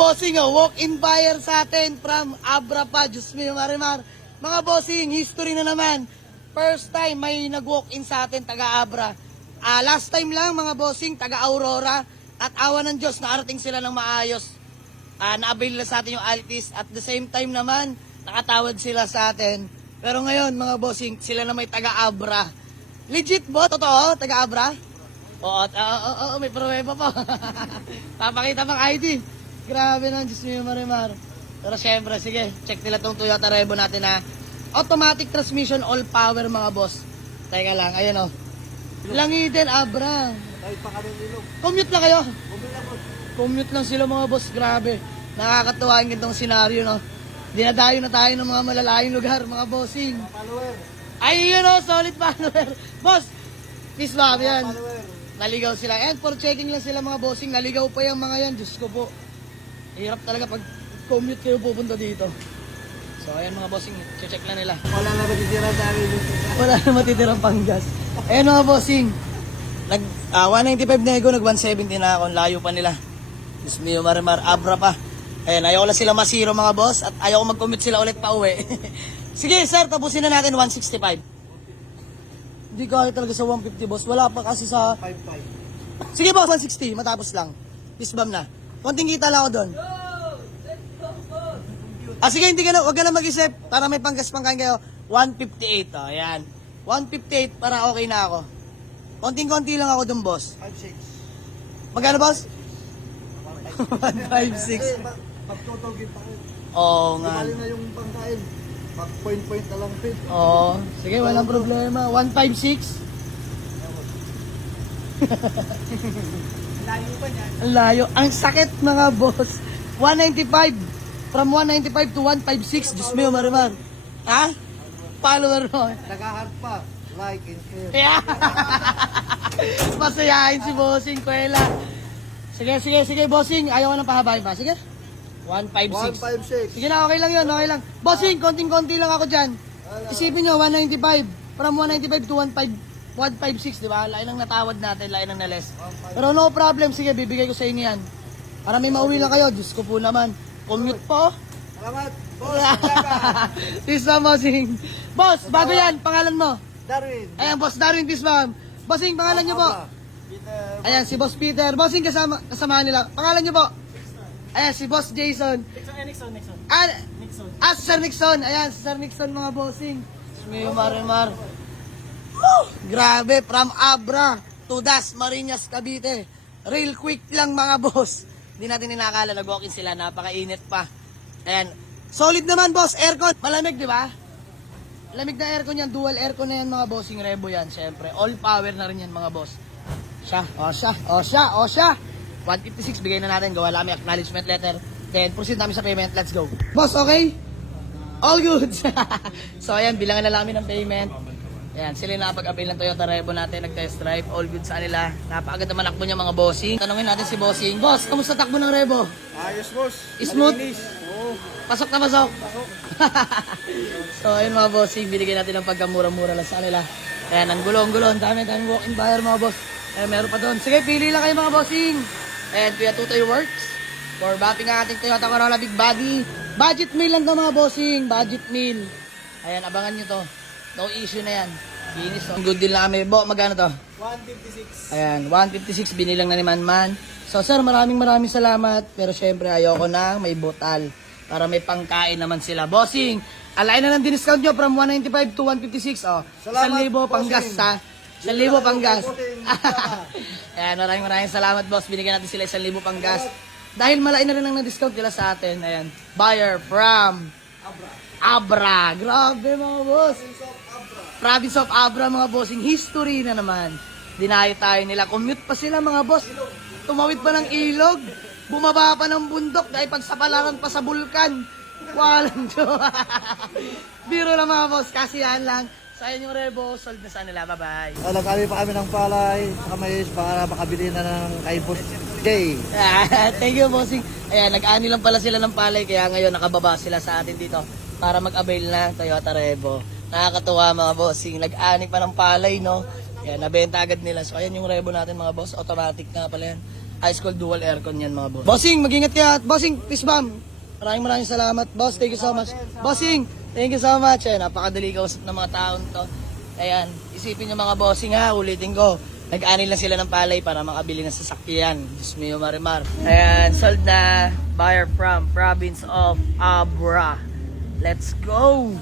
bossing, walk-in buyer sa atin from Abra pa. Diyos mo yung marimar. Mga bossing, history na naman. First time may nag-walk-in sa atin, taga Abra. Last time lang mga bossing, taga Aurora. At awa ng Diyos, naarating sila ng maayos. Na-avail na sa atin yung Altis. At the same time naman, nakatawad sila sa atin. Pero ngayon mga bossing, sila na may taga Abra. Legit ba? Totoo? Taga Abra? Oo, may pruweba pa. Papakita pang ID. Grabe na, Diyos mo yung marimar. Pero syempre, sige, check nila tong Toyota Revo natin na automatic transmission, all power mga boss. Teka lang, ayun o. Langiden, Abra. Kahit pa kami nilog. Commute lang kayo. Bumili ako. Commute lang sila mga boss, grabe. Nakakatuwa yung gantong senaryo, no? Dinadayo na tayo ng mga malalayong lugar, mga bossing. Mga follower. Ay, yun o, solid follower. Boss, peace love yan. Follower. Naligaw sila. And for checking lang sila mga bossing, naligaw pa yung mga yan. Diyos ko po. Hirap talaga pag commute kayo pupunta dito. So, ayan mga bossing, check lang nila. Wala na matitira sa amin. Wala na matitirang panggas. Ayan mga bossing. 195 nego, nag 170 na ako. Layo pa nila. Diyos mio, marimar, Abra pa. Ayan, ayaw ko lang sila masiro mga boss. At ayaw ko mag-commute sila ulit pa uwi. Sige sir, tapusin na natin 165. Hindi kahit talaga sa 150 boss. Wala pa kasi sa... 5-5. Sige boss, 160. Matapos lang. Peace bomb na. Konting kita lang ako doon. Sige, hindi ka na, huwag ka na mag-isip para may panggas pang kain kayo. 158, ayan. 158 para okay na ako. Konting-konti lang ako doon, boss. 5-6. Magkano, boss? 156. Pagtutugin pa rin. Oo nga. Bali na yung pangkain. Pag-point na lang pin. Oo. Sige, walang problema. 156. Layo pa niyan. Ang layo. Ang sakit, mga boss. 195. From 195 to 156. Diyos mo, marimar. Ha? Follower mo. Nag-heart pa. Like and share. Yeah. Masayahin si Bossing, Kuela. Sige, Bossing. Ayaw ko nang pahabahin pa. Sige. 156. 156. Sige na, okay lang yun, okay lang. Bossing, konting-konti lang ako dyan. Isipin nyo, 195. From 195 to 156, di ba? Lain ang natawad natin, lain ang nales. Pero no problem, sige, bibigay ko sa inyo yan. Para may mauwi lang kayo, Diyos ko po naman. Commute po. Salamat. Boss, salamat. Tisma, Bossing. Boss, bago yan, pangalan mo. Darwin. Ayan, Boss Darwin Tisma. Bossing, pangalan nyo po. Peter. Ayan, si Boss Peter. Bossing, kasama nila. Pangalan nyo po. Ayan, si Boss Jason. Nixon. Si Sir Nixon. Ayan, si Sir Nixon, mga bossing. May marimar. Woo! Grabe, from Abra to Das Marinas, Cavite. Real quick lang, mga boss. Hindi natin inakala, nag-walk-in sila. Napakainit pa. Ayan. Solid naman, boss. Aircon. Malamig, di ba? Lamig na aircon yan. Dual aircon na yan, mga bossing. Revo yan, syempre. All power na rin yan, mga boss. Siya. 156, bigay na natin. Gawa lang may acknowledgement letter. Then, proceed namin sa payment. Let's go. Boss, okay? All good. So, ayan, bilangan na namin ng payment. Ayan, sila yung nakapag-avail ng Toyota Revo natin. Nag-test drive. All good sa nila. Napakaganda naman akbo niya, mga bossing. Tanungin natin si bossing. Boss, kamusta takbo ng Revo? Ayos, boss. Smooth? Malinis. Oo. Pasok na pasok. So, ayun mga bossing, binigyan natin ng pagkamura-mura lang sa kanila. Ayan, ang gulo. Ang dami walk-in buyer, mga boss. Ayan, meron pa doon. Sige, pili lang kayo, mga bossing. Ayan, Kuya Tutoy Works. For mapping ang ating Toyota Corolla Big Body. Budget meal lang to, mga bossing. Budget meal. Ayan, abangan nyo to. No issue na yan. Kinis to. Good deal na kami. Magkano to? 156. Ayan, 156 binilang na ni Man. So sir, maraming salamat. Pero syempre ayoko na may butal. Para may pangkain naman sila. Bossing, alain na ng discount nyo from 195 to 156. Oh, Salamat, 1,000 panggas ha. 1,000 panggas. Bossing. Ayan, maraming salamat boss. Binigyan natin sila 1,000 panggas. Dahil malain na rin ang na-discount nila sa atin. Ayan, buyer from Abra. Grabe mga boss. Province of Abra, mga bossing. History na naman. Dinayo tayo nila. Commute pa sila, mga boss. Tumawid pa ng ilog. Bumaba pa ng bundok dahil pagsapalaran pa sa bulkan. Walang jowa. Biro lang, mga boss. Kasiyahan lang. Sa inyong Revo, sold na sa nila. Bye-bye. Nag-ali pa kami ng palay sa mais para makabili na ng kay Boss Jay. Thank you, bossing. Ayan, nag-ani lang pala sila ng palay. Kaya ngayon nakababa sila sa atin dito para mag-avail ng Toyota Revo. Nakakatuwa, mga bossing. Nag-ani pa ng palay, no? Ayan, nabenta agad nila. So, ayan yung Revo natin, mga boss. Automatic na pala yan. Ice cold dual aircon yan mga boss. Bossing, mag-ingat ka. Bossing, peace bomb. Maraming salamat. Boss, thank you so much. Bossing, thank you so much. Eh, napakadali kausap ng mga taon to. Ayan, isipin nyo mga bossing ha, ulitin ko. Nag-ani lang sila ng palay para makabili ng sasakyan. Diyos mio, Marimar. Ayan, sold na. Buyer from province of Abra. Let's go!